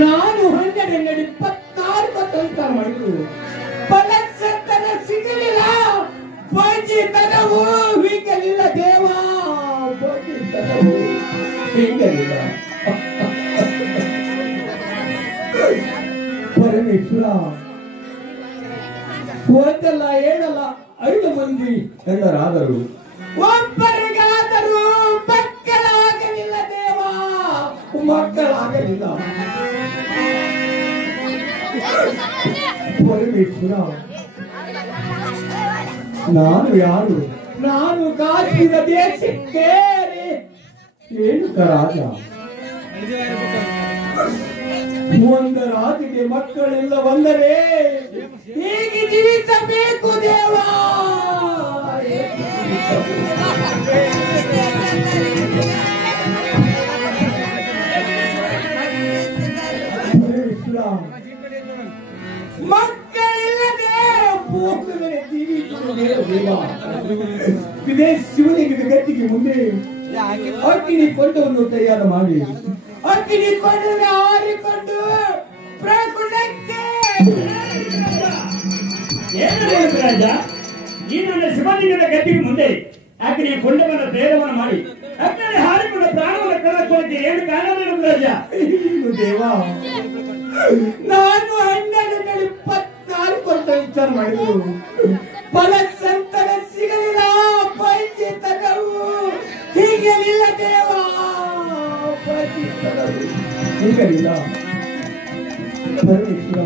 ನಾನು 124 ಮಾಡಿದ್ರು ಫಲಸತ್ತನ ಸಿಗಲಿಲ್ಲ, ವಂಚಿತನವೂ ಹೀಗಲಿಲ್ಲ ದೇವ, ವಂಚಿತನವೂ ಹೀಗಲಿಲ್ಲ. ಪರಮೇಶ್ವರ, ಒಂದಲ್ಲ ಏಳಲ್ಲ 5 ಮಂದಿ ಹೆಣ್ಣರಾದರು, ಒಬ್ಬರಿಗಾದರೂ ಮಕ್ಕಳಾಗಲಿಲ್ಲ ದೇವ, ಮಕ್ಕಳಾಗಲಿಲ್ಲ. ಪರಮೇಶ್ವರ, ನಾನು ಯಾರು? ನಾನು ಕಾಶಿದ ದೇಶಕ್ಕೆ ರೇಣುಕ ರಾಜ. ಒಂದು ರಾಜಿಗೆ ಮಕ್ಕಳೆಲ್ಲ ಬಂದರೆ ಹೇಗೆ ಜೀವಿಸಬೇಕು ದೇವ? ಮಕ್ಕಳಿಲ್ಲದೆ ಇದೇ ಶಿವನಿಗೆ ಗತಿಗೆ ಮುಂದೆ ಅಗ್ನಿ ಕೊಂಡವನ್ನು ತಯಾರು ಮಾಡಿ ಅಗ್ನಿ ಕೊಂಡನ್ನು ಆರಿಕೊಂಡು ಪ್ರಾಕುಂಡಕ್ಕೆ ರಾಜ. ಈ ನನ್ನ ಶಿವಲಿಂಗದ ಗತಿಗೆ ಮುಂದೆ ಅಗ್ನಿ ಕೊಂಡವನ್ನು ತಯಾರವನ್ನು ಮಾಡಿ ಅಗ್ನಿ ಹಾರಿಕೊಂಡ ಪ್ರಾಣವನ್ನು ಕಳೆದುಕೊಳ್ಳಕ್ಕೆ ಏನು ಕಾರಣ ರಾಜ? ದೇವ, ನಾನು 124 ವರ್ಷ ವಿಚಾರ ಮಾಡಿದ್ರು, ಫಲಸಂತನ ಸಿಗಲಿಲ್ಲ, ವಂಚಿತನವು ಹೀಗಲಿಲ್ಲ ದೇವ, ವಂಚಿತನವು ಹೀಗಲಿಲ್ಲ. ಪರಮೇಶ್ವರ,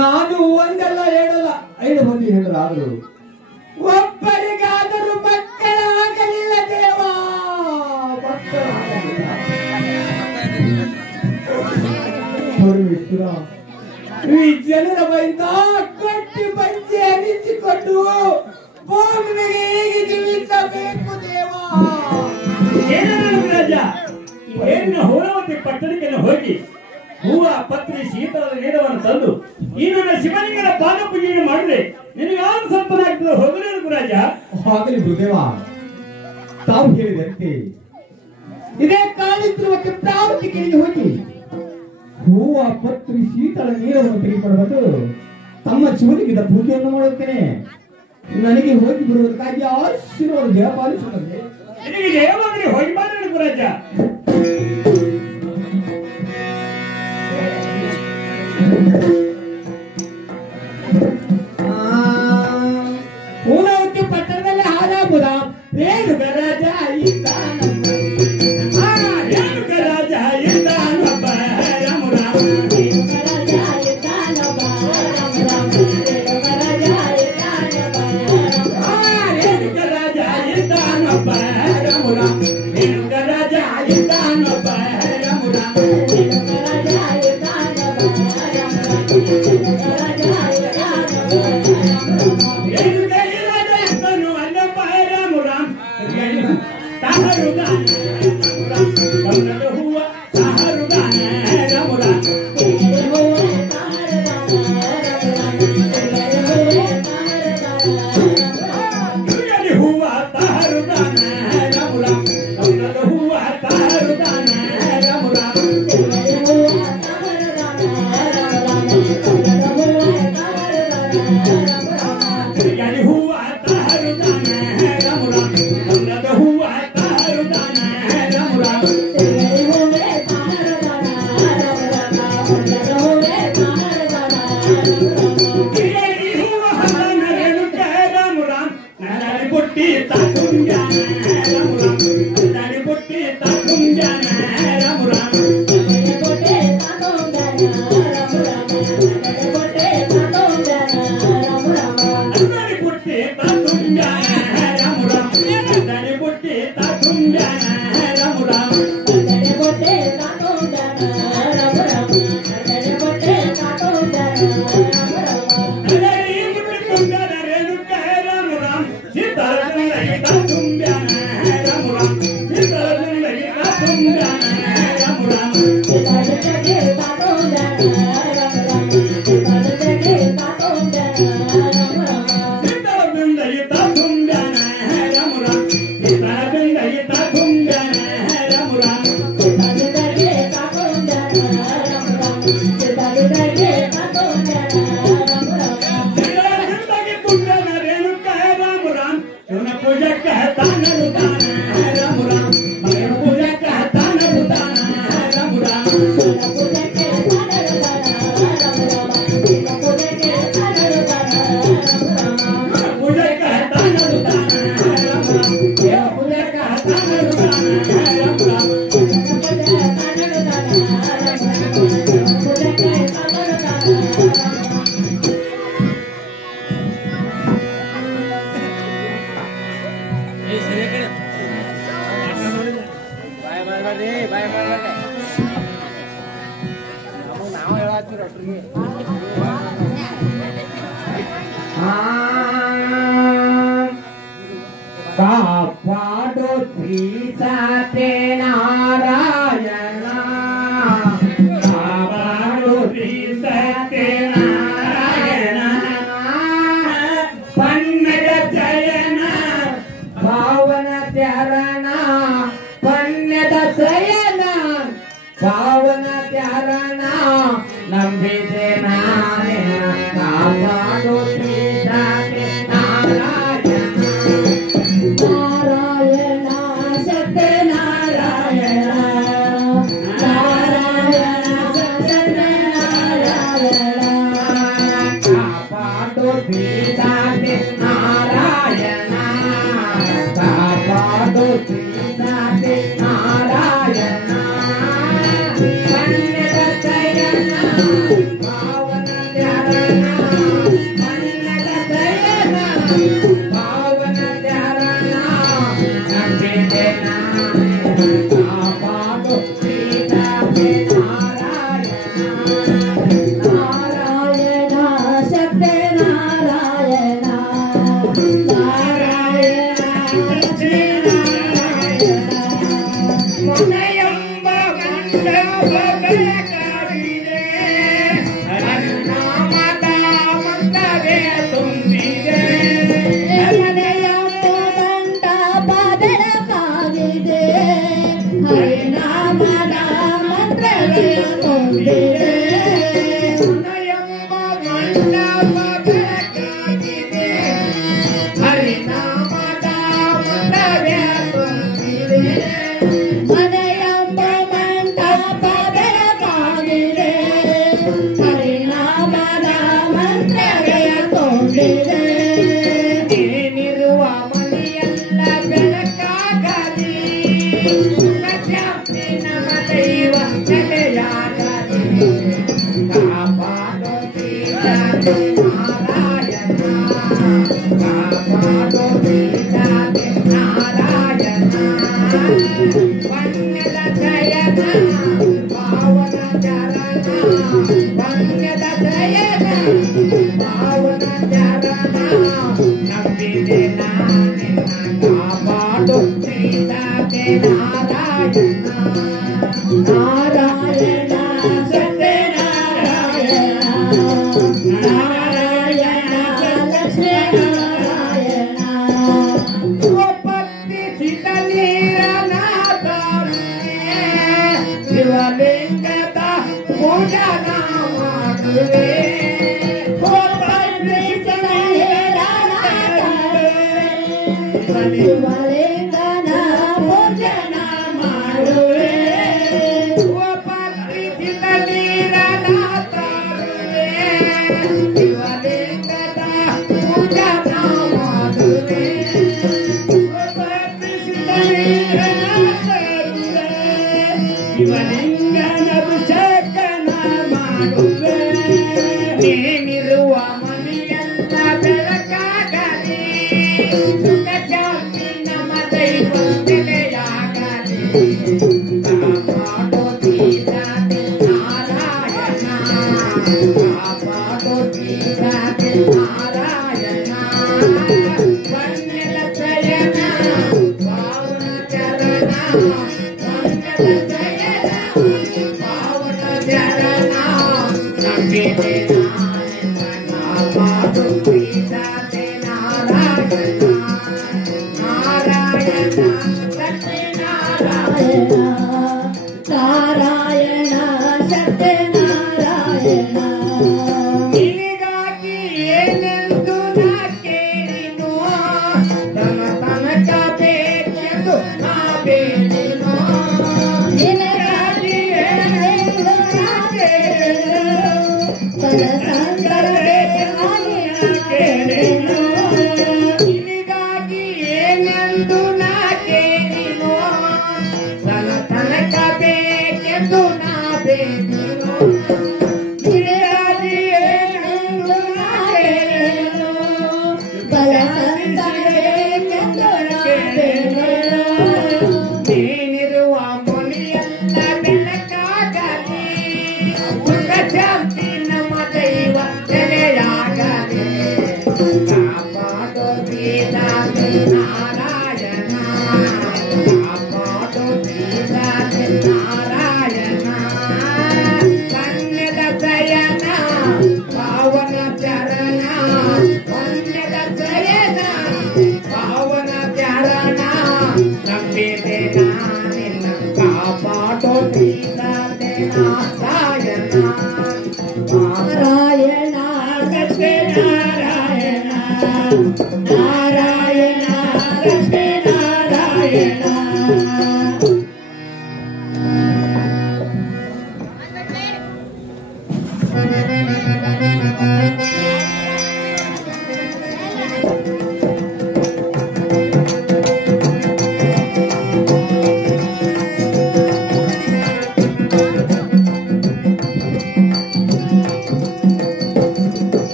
ನಾನು ಒಂದಲ್ಲ ಏಳಲ್ಲ 5 ಮಂದಿ ಹೆಣ್ಣರಾದರು, ಒಬ್ಬರಿಗಾದರೂ ಮಕ್ಕಳಾಗಲಿಲ್ಲ ದೇವ, ಮಕ್ಕಳಾಗಲಿಲ್ಲ. ಪರಮೇಶ್ವರ, ಈ ಜನರ ಬೈದ ಕಟ್ಟಿ ಬಂಚೆ ಅನಿಸಿಕೊಂಡು ಭೂಮಿಗೆ ಹೇಗೆ ಜೀವಿಸಬೇಕು ದೇವ? ರಾಜ, ಏನಿನ ಹೋರಾವತಿ ಪಟ್ಟಣಕ್ಕೆ ಹೋಗಿ ಹೂವ ಪತ್ರಿ ಶೀತಲದ ನೀರವನ್ನು ತಂದು ಈ ನನ್ನ ಶಿವಲಿಂಗನ ಪಾದ ಪೂಜೆಯನ್ನು ಮಾಡಿದ್ರೆ ನಿನಗೆ ಯಾರು ಸಂಪನ್ನಾಗ್ತದೆ ಹೋಗಲೇನು ರಾಜ? ಆಗಲಿ ಗುರುದೇವ, ತಾವು ಹೇಳಿದಂತೆ ಇದೇ ಕಾಳಿದ್ರು ಮತ್ತು ಪ್ರಾವತಿ ಕೆಳಗೆ ಹೋಗಿ ಹೂವ ಪತ್ರಿ ಶೀತಲ ನೀರನ್ನು ತೆಗೆದುಕೊಂಡು ತಮ್ಮ ಶಿವಲಿಂಗದ ಪೂಜೆಯನ್ನು ಮಾಡುತ್ತೇನೆ. ನನಗೆ ಹೋಗಿ ಬರುವುದಕ್ಕಾಗಿ ಆಶೀರ್ವಾದ ಜಯ ಪಾಲಿಸುತ್ತದೆ. ನಿನಗೆ ಜಯವಾಗಲಿ, ಹೋಗಿ ಬಾರ ರಾಜ. ಹೂನಾವತಿ ಪಟ್ಟಣದಲ್ಲಿ ಹಾರಾಬುದ ರೇಣುಕ ರಾಜ ಇದ್ದಾನೊಬ್ಬ, ರೇಣುಕ ರಾಜ ಇದ್ದಾನೊಬ್ಬ, ರಾಮ ರಾಮ. ರೇಣುಕ ರಾಜ ಇದ್ದಾನೊಬ್ಬ, ರಾಮ ರಾಮ. ರೇಣುಕ ರಾಜ ಇದ್ದಾನೊಬ್ಬ, ರಾಮ ರಾಮ. ರೇಣುಕ ರಾಜ ಇದ್ದಾನೊಬ್ಬ, ರಾಮ ರಾಮ. ರೇಣುಕ ರಾಜ ಇದ್ದಾನೊಬ್ಬ, ರಾಮ ರಾಮ. ಹೂವ ತಾಹರುದಾನ ರಾಮುರ ಹೂವ ತಾಹರುದಾನ ರಾಮುರ ಹೂವ ತಾಹರುದಾನ ಕಾಪಾಡು ಸೀತಾತೆ ನಾರಾಯಣ ಕಾಪಾಡು ಸೀತಾತೆ ನಾರಾಯಣ ಪನ್ನಡ ಜಯನ ಪಾವನ ಚರಣ ಪನ್ನಡ ಜಯನ ಪಾವನ ಚರಣ ನಂಬಿದೆ ನಾರಾಯಣ ಕಾಪಾಡು ಸೀತಾತೆ ನಾರಾಯಣ ನಾರಾಯಣ ಸತ್ಯನಾರಾಯಣ ನಾರಾಯಣ ಸತ್ಯನಾರಾಯಣ ಕಾಪಾಡು ಸೀತಾತೆ ನಾರಾಯಣ ಕಾಪಾಡು ಸೀತಾತೆ ನಾರಾಯಣ ಪನ್ನಡ ಜಯನ ಪಾವನ ಚರಣ ಪನ್ನಡ ಜಯನ ಪಾವನ ಚರಣ ನಂಬಿದೆ ಕಾಪಾಡು ಸೀತಾತೆ ನಾರಾಯಣ ನಾರಾಯಣ ಸತ್ಯನಾರಾಯಣ ನಾರಾಯಣ ಸತ್ಯನಾರಾಯಣ ಮನೆಯೆಂಬ ಮಂಟಪ ಬೆಳಕಾಗಿದೆ ಹರಿನಾಮದ ಮಂಟಪೇ ತುಂಬಿದೆ ಮನೆಯೆಂಬ ಮಂಟಪ ಬೆಳಕಾಗಿದೆ ಹರಿನಾಮದ ಮಂತ್ರವೇ ತುಂಬಿದೆ ಮನೆಯೆಂಬ ಮಂಟಪ ಬೆಳಕಾಗಿದೆ ಹರಿನಾಮದ ಮಂತ್ರವೇ ತುಂಬಿದೆ ಮನೆಯೆಂಬ ಮಂಟಪ ಬೆಳಕಾಗಿದೆ ಹರಿನಾಮದ ಮಂತ್ರವೇ ತುಂಬಿದೆ ಏನಿರುವ ಮನೆಯೆಲ್ಲ ಬೆಳಕಾಗಲಿ ಶಾಂತಿ ನಮ್ಮ ದೈವ ನೆಲೆಯಾಗಲಿ ಕಾಪಾಡು ಸೀತಾತೆ ನಾರಾಯಣ ಕಾಪಾಡು ಸೀತಾತೆ ನಾರಾಯಣ ಪನ್ನಡ ಜಯನ ಪಾವನ ಚರಣ ಪನ್ನಡ ಜಯನ ಪಾವನ ಚರಣ ನಂಬಿದೆ ನಾನಿನ್ನ ಕಾಪಾಡು ಸೀತಾತೆ ನಾರಾಯಣ ನಾರಾಯಣ ಸತ್ಯನಾರಾಯಣ ನಾರಾಯಣ ಲಕ್ಷ್ಮೀನಾರಾಯಣ ಸ್ವಪತ್ತಿ ಸಿತನೀರನಾಥ ಶಿವಲಿಂಗದ ಪೂಜನ ಮಾಡುವೆ ಸ್ವಪತ್ತಿ ಸಿತನೀರನಾಥ ಶಿವಲಿಂಗನ ಪೂಜನ ಮಾಡುವೆ ಸ್ವಪತ್ತಿ ಸಿತನೀರನಾಥ ಶಿವಲಿಂಗದ ಪೂಜನ ಮಾಡುವೆ ಸ್ವಪತ್ತಿ ಸಿತನೀರನಾಥ ಶಿವಲಿಂಗನ ಅಭಿಷೇಕನ ಮಾಡುವೆ ನೀನಿರುವ ಮನೆಯೆಲ್ಲ ಬೆಳಕಾಗಲಿ ಸುಖ ಶಾಂತಿ ನಮ್ಮ ದೈವ ನೆಲೆಯಾಗಲಿ ಕಾಪಾಡು ಸೀತಾತೆ ನಾರಾಯಣ ಕಾಪಾಡು ಸೀತಾತೆ ನಾರಾಯಣ ಪನ್ನಡ ಜಯನ ಪಾವನ ಚರಣ ಪನ್ನಡ ಜಯ ಪಾವನ ಚರಣ ನಂಬಿದೆ ಮಾತು ಪ್ರೀತಾತೆ ನಾರಾಯಣ ನಾರಾಯಣ ಲಕ್ಷ್ಮೀ ನಾರಾಯಣ ನಾರಾಯಣ ಸತ್ಯನಾರಾಯಣ ನಿನಗಾಗಿ ಏನೆಂದು ನಾ ಕೇಳಿನೋ ತನ ತನಕ ಬೇಕೆಂದು ನಾ ಬೇಡಿನೋ ನಿನಗಾಗಿ ಏನೆಂದು ನಾ ಕೇಳಿನೋ ತನ ಸಂಕಟ ಬೇಕಾಗಿ ನಾ ಕೇಳಿನೋ ನಿನಗಾಗಿ ಏನೆಂದು ನಾ ಕೇಳಿನೋ ತನ ತನಕ ಬೇಕೆಂದು ನಾ ಬೇಡಿನೋ ನಿನಗಾಗಿ ಏನೆಂದು ನಾ ಕೇಳಿನೋ ಬಲ ಸಂಕಟ ಬೇಕೆಂದು ನಾ ಕೇಳಿನೋ ನೀನಿರುವ ಮುನಿಯಲ್ಲ ಬೆಳಕಾಗಲಿ ಸುಖ ಶಾಂತಿ ನಮ್ಮ ದೈವ ನೆಲೆಯಾಗಲಿ ಕಾಪಾಡೋ ಶ್ರೀರಾಮ ನಾರಾಯಣ ಕಾಪಾಡೋ ಶ್ರೀರಾಮ ನಾರಾಯಣ ಕನ್ಯದ ಶಯನ ಪಾವನ ಚರಣ ಕನ್ಯದ ಶಯನ ಪಾವನ ಚರಣ ನಂಬಿದೆ ನಾನಿನ್ನ ಕಾಪಾಡೋ ಶ್ರೀರಾಮ ನಾರಾಯಣ ನಾರಾಯಣ ಸತ್ಯನಾರಾಯಣ ನಾರಾಯಣ ಸತ್ಯನಾರಾಯಣ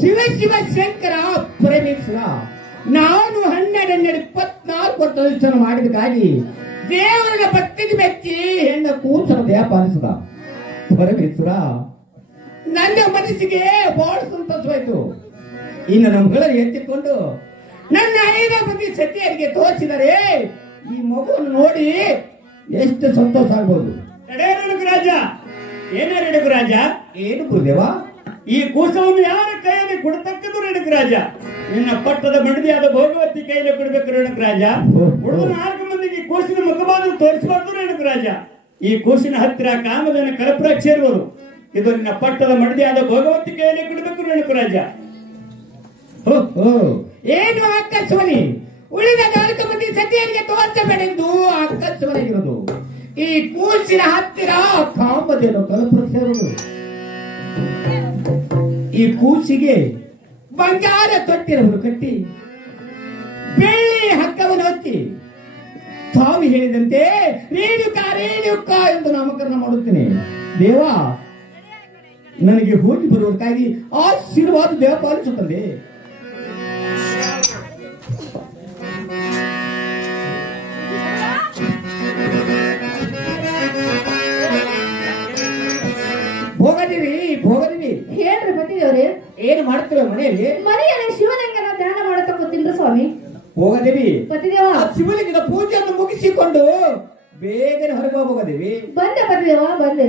ಶಿವ ಶಿವ ಶಂಕರ ಪರಮೇಶ್ವರ ನಾನು 12 ವರ್ಷ ಮಾಡಿದಕ್ಕಾಗಿ ದೇವರ ಭಕ್ತಿಗೆ ಮೆಚ್ಚಿ ಹೆಣ್ಣ ಕೂಸನ ವ್ಯಾಪಾರಿಸಿದ ಪರಮೇಶ್ವರ ನನ್ನ ಮನಸ್ಸಿಗೆ ಬಹಳ ಸಂತೋಷವಾಯಿತು. ಇನ್ನು ನಮ್ಮಗಳನ್ನು ಎತ್ತಿಕೊಂಡು ನನ್ನ 5 ಮಂದಿ ಸತಿಯರಿಗೆ ತೋರಿಸಿದರೆ ಈ ಮಗುವನ್ನು ನೋಡಿ ಎಷ್ಟು ಸಂತೋಷ ಆಗ್ಬೋದು. ರಾಜ ಏನ ರಾಜ ಏನು ಗುರುದೇವ? ಈ ಕೂಸವನ್ನು ಯಾರ ಕೈಯಲ್ಲಿ ಕೊಡತಕ್ಕದ್ದು ರೇಣುಕ ರಾಜ ನಿನ್ನ ಪಟ್ಟದ ಮಡದಿಯಾದ ಭೋಗವತಿ ಕೈಯಲ್ಲಿ ಕೊಡಬೇಕು ರೇಣುಕ ರಾಜ. ಉಳಿದ 4 ಮಂದಿಗೆ ಈ ಕೂಸಿನ ಮುಖಭಾಗ ತೋರಿಸಬಾರ್ದು ರೇಣುಕ ರಾಜ. ಈ ಕೂಸಿನ ಹತ್ತಿರ ಕಾಮದನ ಕಲಪುರಕ್ಕೆ ಸೇರುವುದು. ಇದು ನಿನ್ನ ಪಟ್ಟದ ಮಡದಿಯಾದ ಭೋಗವತಿ ಕೈಯಲ್ಲಿ ಕೊಡಬೇಕು ರೇಣುಕ ರಾಜ. ಏನು ಆಕಸ್ವನಿ? ಉಳಿದ 4 ಮಂದಿ ಸತಿಯರಿಗೆ ತೋರಿಸಬೇಡೆಂದು ಆಕಸ್ವನಾಗಿರೋದು. ಈ ಕೂಸಿನ ಹತ್ತಿರ ಕಾಮಧೇನು ಕಲಪುರ ಸೇರುವುದು. ಈ ಕೂಸಿಗೆ ಬಂಗಾರ ತೊಟ್ಟಿರವನ್ನು ಕಟ್ಟಿ ಬೆಳ್ಳಿ ಹಗ್ಗವನ್ನು ಹಚ್ಚಿ ಸ್ವಾಮಿ ಹೇಳಿದಂತೆ ರೇಣುಕ ರೇಣುಕ ಎಂದು ನಾಮಕರಣ ಮಾಡುತ್ತೇನೆ. ದೇವ ನನಗೆ ಹೋಗಿ ಬರುವುದಕ್ಕಾಗಿ ಆಶೀರ್ವಾದ ದೇವ ಪಾಲಿಸುತ್ತದೆ. ಭೋಗದೇವಿ ಹೇಳ್ರಿ ಪತಿದೇವ್ರಿ, ಏನು ಮಾಡ್ತೇವೆ ಮನೆಯಲ್ಲಿ? ಮನೆಯಲ್ಲಿ ಶಿವಲಿಂಗನ ಧ್ಯಾನ ಮಾಡಕ ಗೊತ್ತಿಲ್ಲ ಸ್ವಾಮಿ. ಭೋಗದೇವಿ ಪತಿದೇವ ಆ ಶಿವಲಿಂಗದ ಪೂಜೆಯನ್ನು ಮುಗಿಸಿಕೊಂಡು ಬೇಗನೆ ಹೊರಗೆ ಭೋಗದೇವಿ. ಬಂದೆ ಪತಿದೇವ ಬಂದೆ.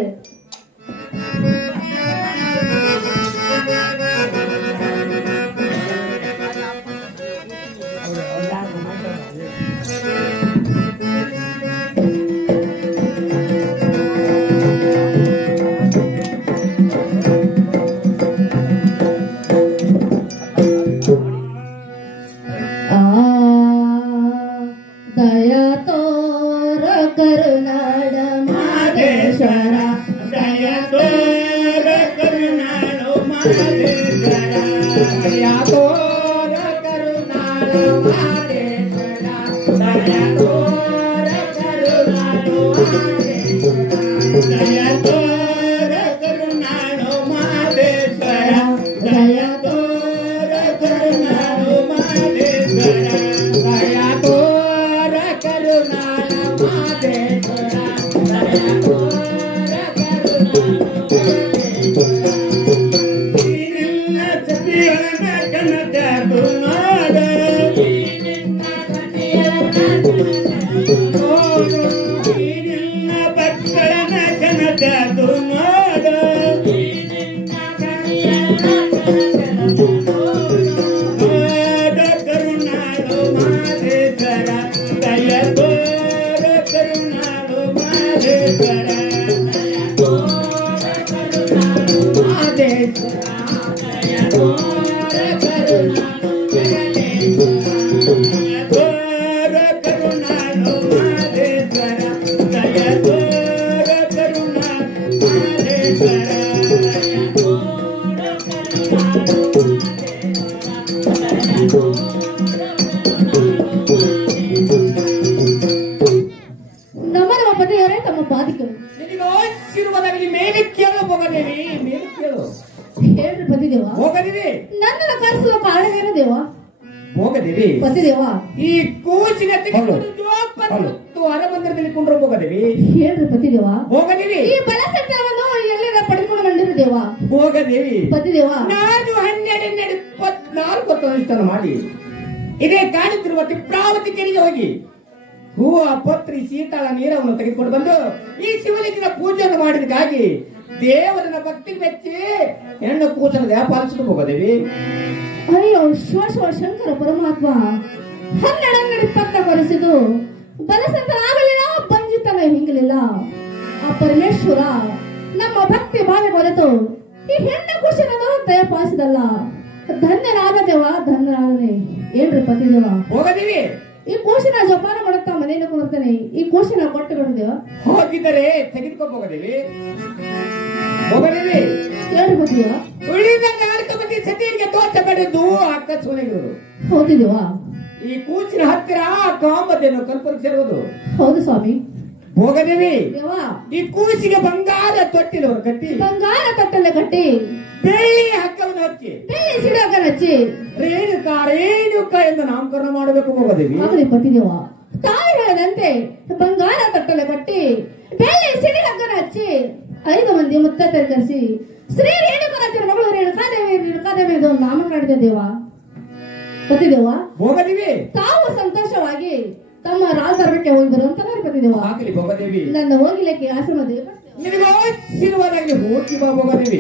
ದಯಾ ತೋರ ಕರುನಾಡ ಮಾದೇಶ್ವರ, ದಯ ತೋರ ಕರುನಾಡ ಮಾದೇಶ್ವರ, ದಯ ತೋರ ಕರುನಾಡ ಮಾದೇಶ್ವರ, ದಯ ತೋರ ಕರುನಾಡ ಮಾದೇಶ್ವರ, ದಯ ತೋರ ಕರುನಾಡ ಮಾದೇಶ್ವರ, ದಯ ತೋರ ಕರುನಾಡ ಮಾದೇಶ್ವರ, ದಯ ತೋರ ಕರುನಾಡ ಮಾದೇಶ್ವರ, ದಯ ತೋರ ಕರುನಾಡ ಮಾದೇಶ್ವರ. ನಮ್ಮ ಪತಿಯವರೇ ತಮ್ಮ ಬಾಧಿಕರು. ನಿನಗೆ ಆಶೀರ್ವಾದದಲ್ಲಿ ಮೇಲೆ ಕೇಳು ಭೋಗದೇವಿ, ಮೇಲೆ ಕೇಳು. ಹೇಳ್ರಿ ಪತಿದೇವ. ಭೋಗದೇವಿ, ನನ್ನನ್ನು ಕರೆಸುವ ಕಾರಣವೇನು ದೇವ? ಭೋಗದೇವಿ, ಪತಿದೇವ, ಈ ಕೂಸಿನ ತೆಗೆದುಕೊಂಡು ಅರಮಂದಿರದಲ್ಲಿ ಕೊಂಡ್ರು ಭೋಗದೇವಿ. ಹೇಳ್ರಿ ಪತಿದೇವ. ಭೋಗದೇವಿ, ಈ ಬಲಸಂತರವನ್ನು ಎಲ್ಲರ ಪಡೆದುಕೊಂಡು ಬಂದಿರು ದೇವ. ಭೋಗದೇವಿ, ಪತಿದೇವ, ನಾನು 12-24 ಅನುಷ್ಠಾನ ಮಾಡಿ ಇದೇ ಕಾಣುತ್ತಿರುವ ತಿಪ್ರಾವತಿ ಕೆರೆಗೆ ಹೋಗಿ ಹೂವ ಪತ್ರಿ ಶೀತಳ ನೀರವನ್ನು ತೆಗೆದುಕೊಂಡು ಬಂದು ಈ ಶಿವಲಿಂಗನ ಪೂಜೆಯನ್ನು ಮಾಡಿದಕ್ಕಾಗಿ ದೇವರನ್ನ ಭಕ್ತಿಗೆ ಮೆಚ್ಚಿ ಹೆಣ್ಣು ಕೂಸನ ವ್ಯಾಪಾರಿಸಿಕೊಂಡು ಹೋಗದೇವಿ. ಅಯ್ಯೋ ಶಿವ ಶಿವ ಶಂಕರ ಪರಮಾತ್ಮ 12-20 ಬರೆಸಿದು ಬಲಸಂತನಾಗಲಿಲ್ಲ, ಬಂಜಿತನ ಹಿಂಗಲಿಲ್ಲ. ಆ ಪರಮೇಶ್ವರ ನಮ್ಮ ಭಕ್ತಿ ಭಾವ ಕೊರೆತು ಈ ಹೆಣ್ಣು ಕೂಸಿನದು ದಯಪಾಲಿಸಿದಲ್ಲ. ಧನ್ಯನಾದ ದೇವ, ಧನ್ಯನಾದನೆ. ಏನ್ರಿ ಪತಿದೇವ? ಹೋಗದೇವಿ, ಈ ಕೂಸಿನ ಜಪಾನ ಮಾಡುತ್ತಾ ಮನೆಯನ್ನು ಕೊಡ್ತಾನೆ. ಈ ಕೂಸಿನ ಕೊಟ್ಟು ಬಿಡುದೇವ. ಹೋಗಿದರೆ ತೆಗೆದುಕೊಂಡು ಹೋಗದೇವಿ. ಹೋಗದೇವಿ, ಹೇಳ್ರಿ ಪತಿದೇವ. ಉಳಿದ 4 ಮಂದಿ ಸತಿಯರಿಗೆ ತೋಟ ಕಡೆದು ಆಕಸ್ಮನೆಗಿರುವುದು. ಹೌದಿದೇವ. ಈ ಕೂಚಿನ ಹತ್ತಿರ ಕಾಂಬದೇನು ಕಲ್ಪನೆ ಸೇರುವುದು. ಹೌದು ಸ್ವಾಮಿ. ಹೋಗದೇವಿ, ದೇವ, ಈ ಕೂಸಿಗೆ ಬಂಗಾರ ತೊಟ್ಟಿಲವರು ಕಟ್ಟಿ ಬಂಗಾರ ತಟ್ಟಲೆ ಕಟ್ಟಿ ಬೆಳ್ಳಿ ಹಗ್ಗವನ್ನು ಹಚ್ಚಿ ಬೆಳ್ಳಿ ಸಿಡಗನ ಹಚ್ಚಿ ರೇಣುಕ ಎಂದು ನಾಮಕರಣ ಮಾಡಬೇಕು. ಹೋಗದೇವಿ, ಆಗಲಿ ಪತಿದೇವ. ತಾಯಿ ಹೇಳದಂತೆ ಬಂಗಾರ ತಟ್ಟಲೆ ಕಟ್ಟಿ ಬೆಳ್ಳಿ ಸಿಡಿಲಗ್ಗನ ಹಚ್ಚಿ 5 ಮಂದಿ ಮುತ್ತೈದೆ ಕರೆಸಿ ಶ್ರೀ ರೇಣುಕರಾಜರ ಮಗಳು ರೇಣುಕಾದೇವಿ ಎಂದು ನಾಮಕರಣ ದೇವ. ಪತಿದೇವ, ಹೋಗದೇವಿ, ತಾವು ಸಂತೋಷವಾಗಿ ತಮ್ಮ ರಾಜದರ್ಬಕ್ಕೆ ಹೋಗಿ ಬರುವಂತ ಪತಿದೇವ. ಆಗಲಿ ಭೋಗದೇವಿ, ನನ್ನ ಹೋಗಿಲಿಕ್ಕೆ ಆಶ್ರಮ ದೇವ ನಿನಗೆ ಆಶೀರ್ವಾದ ಆಗಲಿ. ಹೋಗಿ ಬಾ ಭೋಗದೇವಿ.